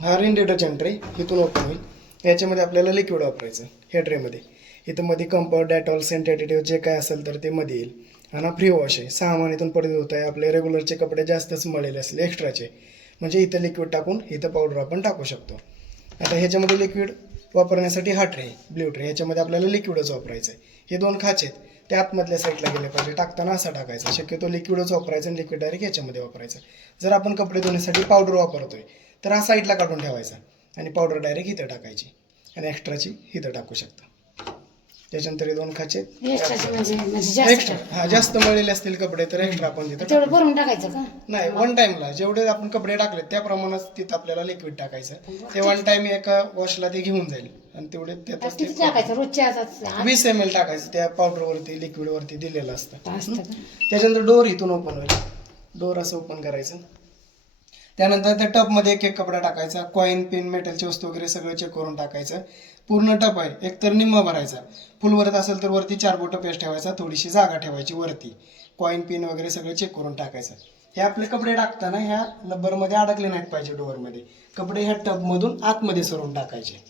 हा रिन detergent tray इथून open होईल. याच्यामध्ये आपल्याला लिक्विड वापरायचं ह्या ट्रेमध्ये. इथं मध्ये कंपाऊंड, डेटॉल, सेंटेटिव्ह जे काय असेल तर ते मध्ये येईल. आणि फ्री वॉश आहे. 6 महिन्यातून पडत होत आहे. आपले रेग्युलरचे कपडे जास्तच मळलेले असले एक्स्ट्राचे, म्हणजे इथं लिक्विड टाकून इथं पावडर आपण टाकू शकतो. आता ह्याच्यामध्ये लिक्विड वापरण्यासाठी हा ट्रे ब्ल्यू ट्रे, ह्याच्यामध्ये आपल्याला लिक्विडच वापरायचं आहे. हे 2 खाचे आहेत ते आतमधल्या साईडला गेले पाहिजे. टाकताना असा टाकायचा, शक्यतो लिक्विडच वापरायचं आणि लिक्विड डायरेक्ट याच्यामध्ये वापरायचं. जर आपण कपडे धुण्यासाठी पावडर वापरतोय तर हा साईडला काढून ठेवायचा आणि पावडर डायरेक्ट इथं टाकायची आणि एक्स्ट्राची इथं टाकू शकता. त्याच्यानंतर हे 2 खाचे एक्स्ट्रा जास्त मळलेले असतील कपडे तर एक्स्ट्रा आपण तिथं भरून टाकायचं का? नाही, वन टाइमला जेवढे आपण कपडे टाकले त्याप्रमाणे तिथं आपल्याला लिक्विड टाकायचं. ते वन टाइम एका वॉशला ते घेऊन जाईल आणि तेवढे त्यातच किती टाकायचं रोजच्या 20 ml टाकायचं त्या पावडरवरती लिक्विडवरती दिलेलं असतं. त्याच्यानंतर डोर इथून ओपन होईल. डोर असं ओपन करायचं. त्यानंतर त्या टपमध्ये एक एक कपडा टाकायचा. कॉईन, पिन, मेटलची वस्तू वगैरे सगळं चेक करून टाकायचं. पूर्ण टप आहे, एकतर निम्मा भरायचा. फुल भरत असेल तर वरती 4 बोटं पेस्ट ठेवायचा, थोडीशी जागा ठेवायची वरती. कॉईन, पिन वगैरे सगळं चेक करून टाकायचं. हे आपले कपडे टाकताना ह्या लब्बरमध्ये अडकले नाहीत पाहिजे डोअरमध्ये. कपडे ह्या टबमधून आतमध्ये सरून टाकायचे.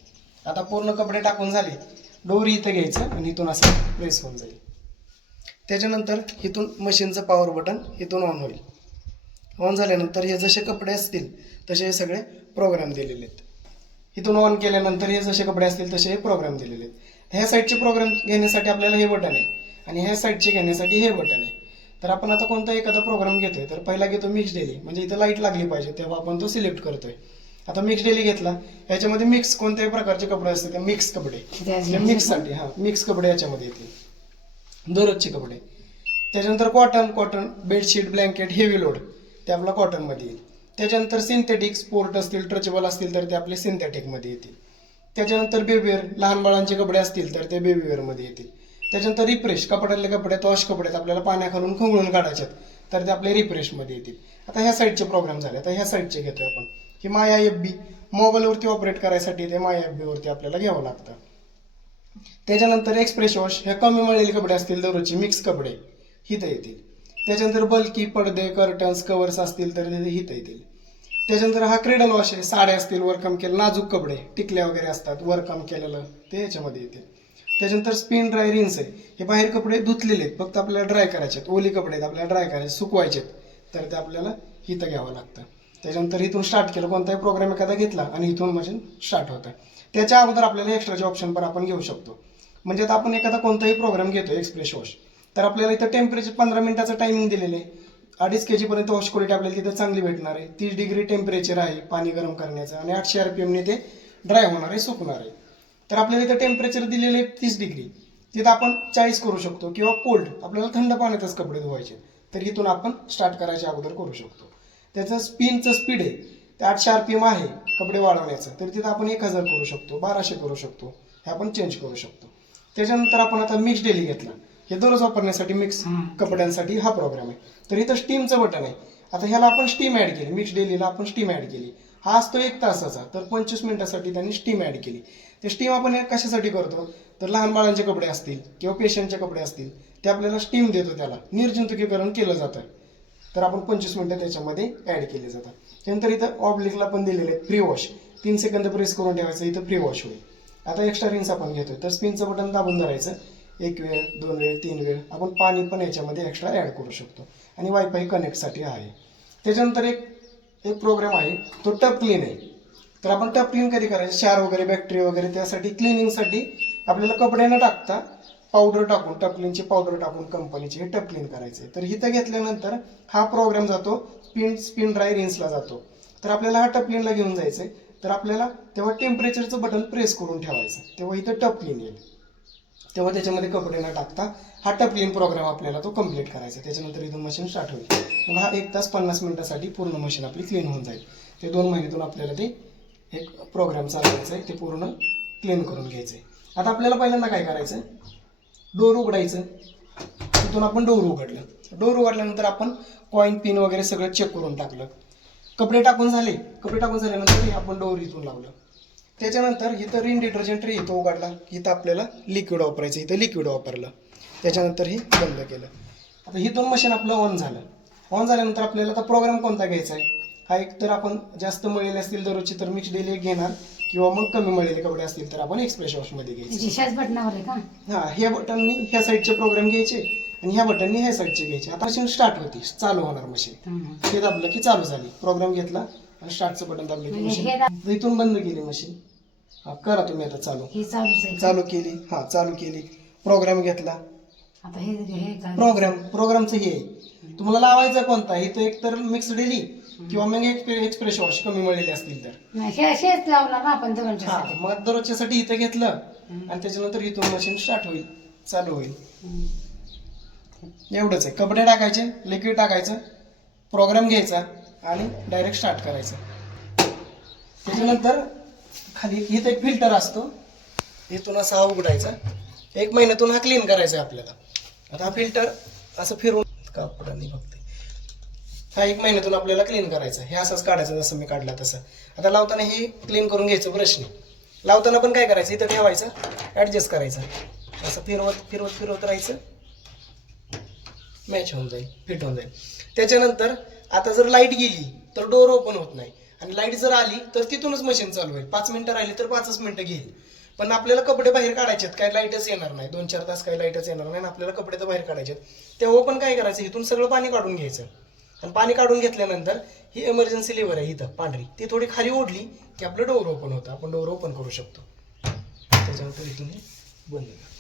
आता पूर्ण कपडे टाकून झाले. डोर इथं घ्यायचं आणि इथून असं प्रेस होऊन जाईल. त्याच्यानंतर इथून मशीनचं पॉवर बटन इथून ऑन होईल. ऑन झाल्यानंतर हे जसे कपडे असतील तसे हे सगळे प्रोग्राम दिलेले आहेत. इथून ऑन केल्यानंतर हे जसे कपडे असतील तसे हे प्रोग्राम दिलेले आहेत. ह्या साईडचे प्रोग्राम घेण्यासाठी आपल्याला हे बटन आहे आणि ह्या साईडचे घेण्यासाठी हे बटन आहे. तर आपण आता कोणता एखादा प्रोग्राम घेतोय तर पहिला घेतो मिक्स डेली, म्हणजे इथं लाईट लागली पाहिजे तेव्हा आपण तो सिलेक्ट करतोय. आता मिक्स डेली घेतला, ह्याच्यामध्ये मिक्स कोणत्याही प्रकारचे कपडे असतील ते मिक्स कपडे, मिक्ससाठी मिक्स कपडे याच्यामध्ये येतील, दररोजचे कपडे. त्याच्यानंतर cotton, bedsheet, blanket, heavy load ते आपला कॉटनमध्ये येईल. त्याच्यानंतर सिंथेटिक, स्पोर्ट असतील, ट्रचेबल असतील तर ते आपले सिंथेटिकमध्ये येतील. त्याच्यानंतर बेबीवेअर, लहान बाळांचे कपडे असतील तर ते बेबीवेअरमध्ये येतील. त्याच्यानंतर रिफ्रेश, कपड्यातले कपडे, वॉश कपडे आपल्याला पाण्याखालून खवळून काढायचे तर ते आपले रिफ्रेशमध्ये येतील. आता ह्या साईडचे प्रोग्राम झाले. आता ह्या साईडचे घेतोय आपण. ही माया FB मोबाईलवरती ऑपरेट करायसाठी ते माया FB वरती आपल्याला घ्यावं लागतं. त्याच्यानंतर एक्सप्रेस वॉश, ह्या कमी मळलेले कपडे असतील दररोजचे मिक्स कपडे हिथं येतील. त्याच्यानंतर बल्की, पडदे, कर्टन्स, कवर्स असतील तर ते हिथं येतील. त्याच्यानंतर हा क्रेडल वॉश आहे, साड्या असतील वरकम केलं, नाजूक कपडे, टिकल्या वगैरे असतात वरकम केलेलं ते याच्यामध्ये येतील. त्याच्यानंतर स्पिन ड्राय रिन्स आहे, हे बाहेर कपडे धुतलेले आहेत फक्त आपल्याला ड्राय करायचे आहेत. ओली कपडे आहेत आपल्याला ड्राय करायचे, सुकवायचे आहेत तर ते आपल्याला इथं घ्यावं लागतं. त्याच्यानंतर इथून स्टार्ट केलं, कोणताही प्रोग्राम एखादा घेतला आणि इथून मशीन स्टार्ट होतं. त्याच्या अगोदर आपल्याला एक्स्ट्राचे ऑप्शन पण आपण घेऊ शकतो. म्हणजे आता आपण एखादा कोणताही प्रोग्राम घेतो एक्सप्रेस वॉश तर आपल्याला इथं टेम्परेचर 15 मिनिटाचं टायमिंग दिलेलं आहे. 2.5 kg पर्यंत वॉश क्वालिटी आपल्याला तिथं चांगली भेटणार आहे. 30 डिग्री टेम्परेचर आहे पाणी गरम करण्याचं आणि 800 RPM ने ते ड्राय होणार आहे, सुकणार आहे. तर आपल्याला इथं टेम्परेचर दिलेलं आहे 30 डिग्री, तिथं आपण 40 करू शकतो किंवा कोल्ड आपल्याला थंड पाण्यातच कपडे धुवायचे तर इथून आपण स्टार्ट करायच्या अगोदर करू शकतो. त्याचं स्पिनचं स्पीड आहे ते 800 RPM आहे कपडे वाळवण्याचं, तर तिथं आपण 1000 करू शकतो, 1200 करू शकतो, हे आपण चेंज करू शकतो. त्याच्यानंतर आपण आता मिक्स डेली घेतला, हे दररोज वापरण्यासाठी मिक्स कपड्यांसाठी हा प्रोग्राम आहे. तर इथं स्टीमचं बटन आहे. आता ह्याला आपण स्टीम ॲड केली, मिक्स डेलीला आपण स्टीम ॲड केली. हा असतो 1 तासाचा, तर 25 मिनिटासाठी त्यांनी स्टीम ॲड केली. ते स्टीम आपण कशासाठी करतो तर लहान बाळांचे कपडे असतील किंवा पेशंटचे कपडे असतील ते आपल्याला स्टीम देतो, त्याला निर्जंतुकीकरण केलं जातं तर आपण 25 मिनिटं त्याच्यामध्ये ॲड केले जातात. त्यानंतर इथं ऑब्लिकला पण दिलेले आहेत फ्री वॉश, 3 सेकंद प्रेस करून ठेवायचं, इथं फ्री वॉश होईल. आता एक्स्ट्रा रिन्स आपण घेतोय तर स्पिनचं बटन दाबून धरायचं, 1 वेळ, 2 वेळ, 3 वेळ आपण पाणी पण याच्यामध्ये एक्स्ट्रा ॲड करू शकतो आणि वायफाय कनेक्टसाठी आहे. त्याच्यानंतर एक प्रोग्राम आहे तो टप क्लीन आहे. तर आपण टप क्लीन कधी करायचं, क्षार वगैरे, बॅक्टेरिया वगैरे त्यासाठी क्लिनिंगसाठी आपल्याला कपडे न टाकता पावडर टाकून, टप क्लीनची पावडर टाकून कंपनीची हे टप क्लीन करायचे. तर इथं घेतल्यानंतर हा प्रोग्राम जातो स्पिन ड्राय रिन्सला जातो. तर आपल्याला हा टप क्लीनला घेऊन जायचंय तर आपल्याला तेव्हा टेम्परेचरचं बटन प्रेस करून ठेवायचं, तेव्हा इथं टप क्लीन येईल. तेव्हा त्याच्यामध्ये कपडे न टाकता हा टप क्लीन प्रोग्राम आपल्याला तो कम्प्लीट करायचा. त्याच्यानंतर इथून मशीन स्टार्ट होईल. मग हा 1 तास 50 मिनिटासाठी पूर्ण मशीन आपली क्लीन होऊन जाईल. ते 2 महिन्यातून आपल्याला ते एक प्रोग्राम चालवायचा आहे, ते पूर्ण क्लीन करून घ्यायचं आहे. आता आपल्याला पहिल्यांदा काय करायचं, डोर उघडायचं. तिथून आपण डोर उघडलं. डोर उघडल्यानंतर आपण कॉईन, पिन वगैरे सगळं चेक करून टाकलं. कपडे टाकून झाल्यानंतर आपण डोर इथून लावलं. त्याच्यानंतर इथं रिन डिटर्जंट ट्रे इथं उघडला, इथं आपल्याला लिक्विड वापरायचं, इथं लिक्विड वापरलं. त्याच्यानंतर हे बंद केलं. आता इथून मशीन आपलं ऑन झालं. ऑन झाल्यानंतर आपल्याला आता प्रोग्राम कोणता घ्यायचा आहे हा एक तर आपण जास्त मळलेले असतील दररोजचे तर मिक्स डेली घेणार, किंवा मग कमी मळलेले कपडे असतील तर आपण एक्सप्रेस वॉश मध्ये घ्यायचे. ह्याच बटनावर आहे का? हा, ह्या बटननी ह्या साईडचे प्रोग्राम घ्यायचे आणि ह्या बटननी ह्या साईडचे घ्यायचे. आता मशीन स्टार्ट होती, चालू होणार मशीन. हे दाबलं की चालू झाली, प्रोग्राम घेतला आणि स्टार्टचं बटन दाबलं की मशीन इथून बंद केली मशीन. हा, करा तुम्ही आता चालू. हे चालूच आहे. चालू केली, हा चालू केली, प्रोग्राम घेतला. आता हे काय? प्रोग्रामचं हे तुम्हाला लावायचा कोणता, इथं एक तर मिक्स डेली किंवा मग एक्सप्रेस वॉश कमी मळलेले असतील तर. नाही, हेच लावला ना आपण दररोजच्या हा, साठी. मग दररोजच्यासाठी इथं घेतलं आणि त्याच्यानंतर इथून मशीन स्टार्ट होईल, चालू होईल. एवढंच आहे. कपडे टाकायचे, लिक्विड टाकायचं, प्रोग्राम घ्यायचा आणि डायरेक्ट स्टार्ट करायचं. त्याच्यानंतर खाली इथं एक फिल्टर असतो, इथून असा उघडायचा. 1 महिन्यातून हा क्लीन करायचा आहे आपल्याला. आता हा फिल्टर असं फिरवून कापडाने बघते, हा 1 महिन्यातून आपल्याला क्लीन करायचा. हे असंच काढायचं जसं मी काढला तसं. आता लावताना हे क्लीन करून घ्यायचं ब्रशने. लावताना पण काय करायचं, इथं ठेवायचं, ॲडजस्ट करायचं, असं फिरवत फिरवत फिरवत राहायचं, मॅच होऊन जाईल, फिट होऊन जाईल. त्याच्यानंतर आता जर लाईट गेली तर डोर ओपन होत नाही, आणि लाईट जर आली तर तिथूनच मशीन चालू होईल. 5 मिनिटं राहिली तर 5च मिनिटं घेईल. पण आपल्याला कपडे बाहेर काढायचे आहेत, काय लाईटच येणार नाही, 2-4 तास काही लाईटच येणार नाही, आपल्याला कपडे तर बाहेर काढायचे आहेत. तेव्हा पण काय करायचं, इथून सगळं पाणी काढून घ्यायचं. आणि पाणी काढून घेतल्यानंतर ही इमर्जन्सी लिव्हर आहे इथं पांढरी, ती थोडी खाली ओढली की आपलं डोर ओपन होतं, आपण डोर ओपन करू शकतो. त्याच्यानंतर इथून हे बंद करा.